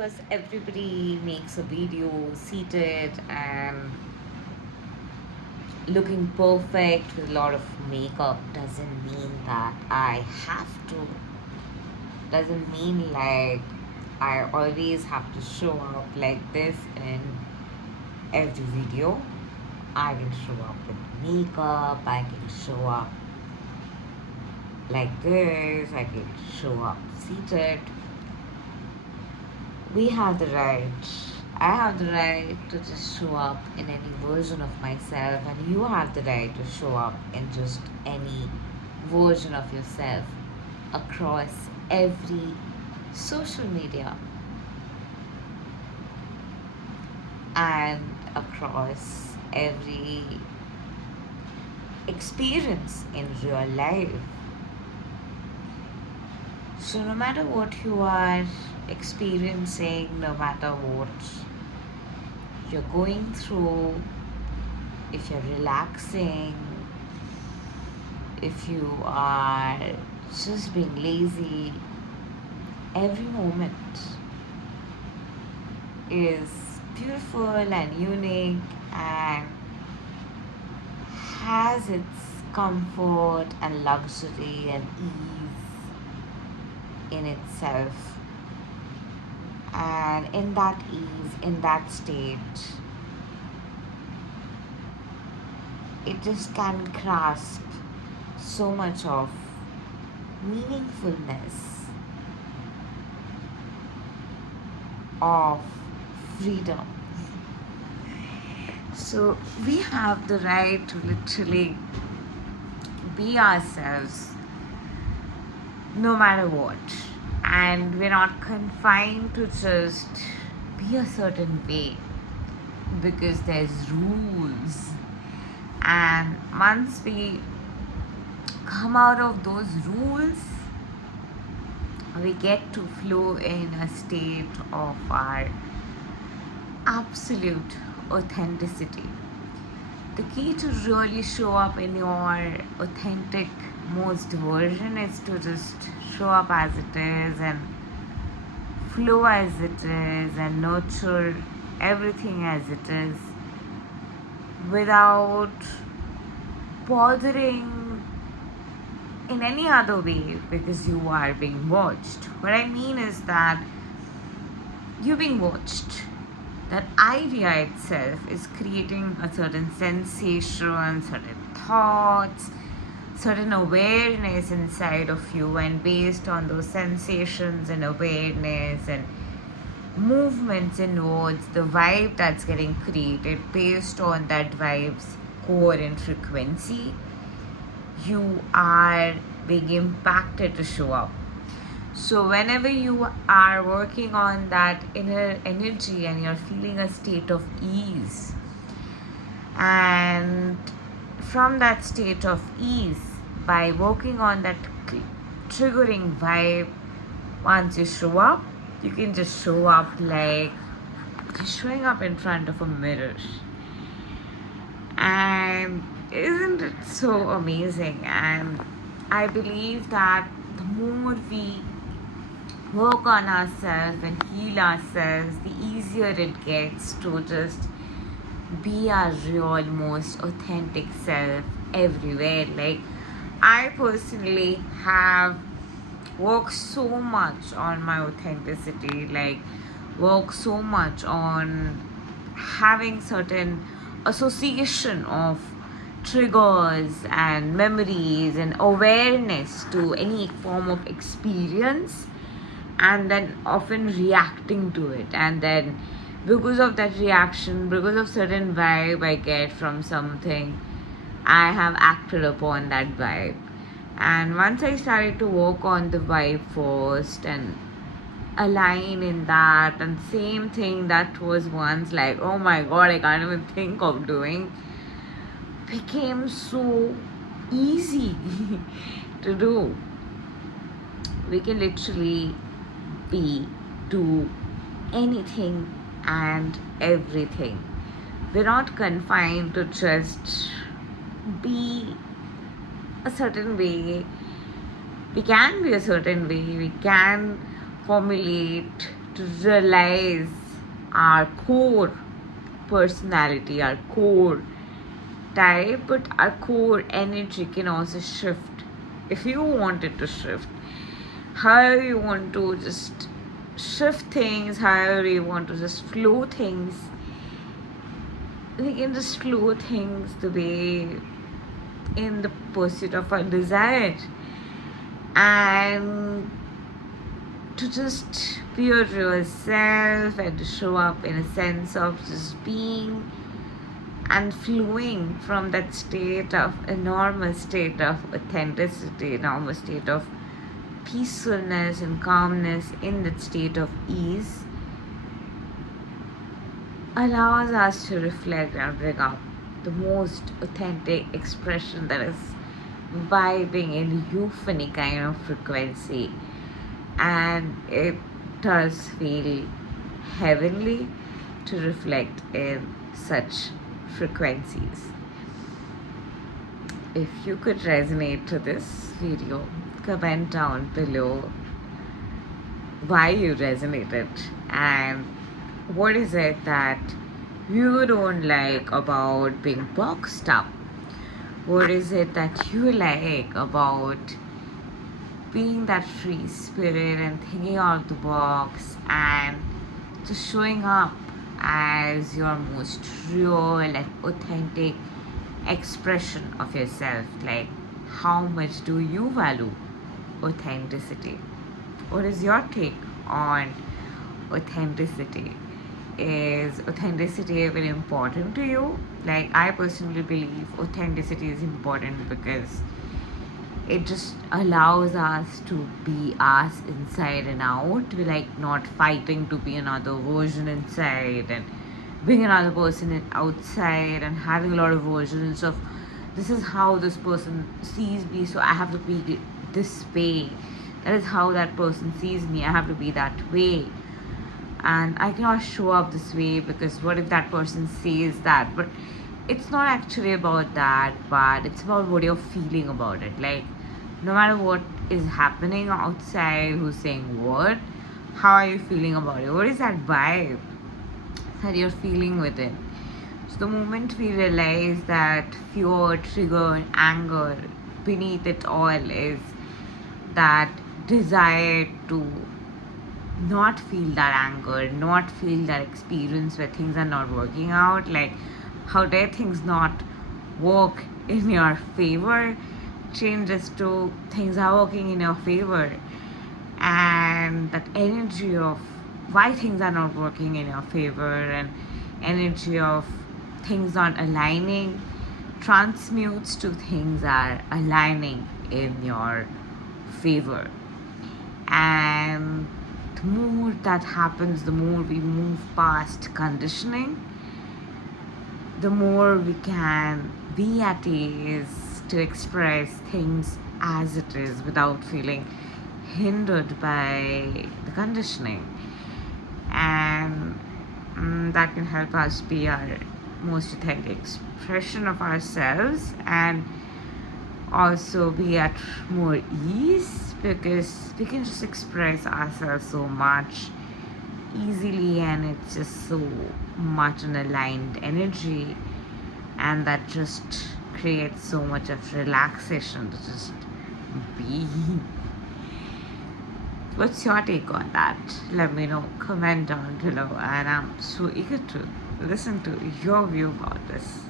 because everybody makes a video seated and looking perfect with a lot of makeup doesn't mean that I have to. Doesn't mean like I always have to show up like this in every video. I can show up with makeup, I can show up like this, I can show up seated. We have the right. I have the right to just show up in any version of myself, and you have the right to show up in just any version of yourself across every social media and across every experience in real life. So, no matter what you are experiencing, no matter what you're going through, if you're relaxing, if you are just being lazy, every moment is beautiful and unique and has its comfort and luxury and ease in itself. And in that ease, in that state, it just can grasp so much of meaningfulness, of freedom. So we have the right to literally be ourselves no matter what. And we're not confined to just be a certain way because there's rules. And once we come out of those rules, we get to flow in a state of our absolute authenticity. The key to really show up in your authentic most version is to just show up as it is and flow as it is and nurture everything as it is without bothering in any other way because you are being watched. What I mean is that you're being watched. That idea itself is creating a certain sensation, certain thoughts, certain awareness inside of you, and based on those sensations and awareness and movements in words, the vibe that's getting created based on that vibe's core and frequency, you are being impacted to show up. So whenever you are working on that inner energy and you're feeling a state of ease, and from that state of ease, by working on that triggering vibe, once you show up, you can just show up like just showing up in front of a mirror. And isn't it so amazing? And I believe that the more we work on ourselves and heal ourselves, the easier it gets to just be our real, most authentic self everywhere. Like, I personally have worked so much on my authenticity, like, work so much on having certain association of triggers and memories and awareness to any form of experience, and then often reacting to it, and then because of that reaction, because of certain vibe I get from something, I have acted upon that vibe. And once I started to work on the vibe first and align in that, and same thing that was once like, oh my god, I can't even think of doing, became so easy to do. We can literally do anything and everything. We're not confined to just be a certain way. We can be a certain way. We can formulate to realize our core personality, our core type, but our core energy can also shift. If you want it to shift, however you want to just shift things, however you want to just flow things, we can just flow things the way in the pursuit of our desire, and to just be your real self and to show up in a sense of just being and flowing from that state of enormous state of authenticity, enormous state of peacefulness and calmness, in that state of ease, allows us to reflect and bring up the most authentic expression that is vibing in euphony kind of frequency. And it does feel heavenly to reflect in such frequencies. If you could resonate to this video, comment down below why you resonated and what is it that you don't like about being boxed up. What is it that you like about being that free spirit and thinking out of the box and just showing up as your most real and authentic expression of yourself? Like, how much do you value authenticity? What is your take on authenticity? Is authenticity even important to you? Like, I personally believe authenticity is important because it just allows us to be us inside and out. We're like not fighting to be another version inside and being another person outside and having a lot of versions of this is how this person sees me, so I have to be this way. That is how that person sees me. I have to be that way. And I cannot show up this way because what if that person says that? But it's not actually about that, but it's about what you're feeling about it. Like, no matter what is happening outside, who's saying what, how are you feeling about it? What is that vibe that you're feeling within? So the moment we realize that fear, trigger, anger, beneath it all is that desire to not feel that anger, not feel that experience where things are not working out, like how dare things not work in your favor, changes to things are working in your favor, and that energy of why things are not working in your favor and energy of things not aligning transmutes to things are aligning in your favor. And the more that happens, the more we move past conditioning, the more we can be at ease to express things as it is without feeling hindered by the conditioning. And that can help us be our most authentic expression of ourselves and also be at more ease because we can just express ourselves so much easily and it's just so much an aligned energy, and that just creates so much of relaxation to just be. What's your take on that? Let me know, comment down below, and I'm so eager to listen to your view about this.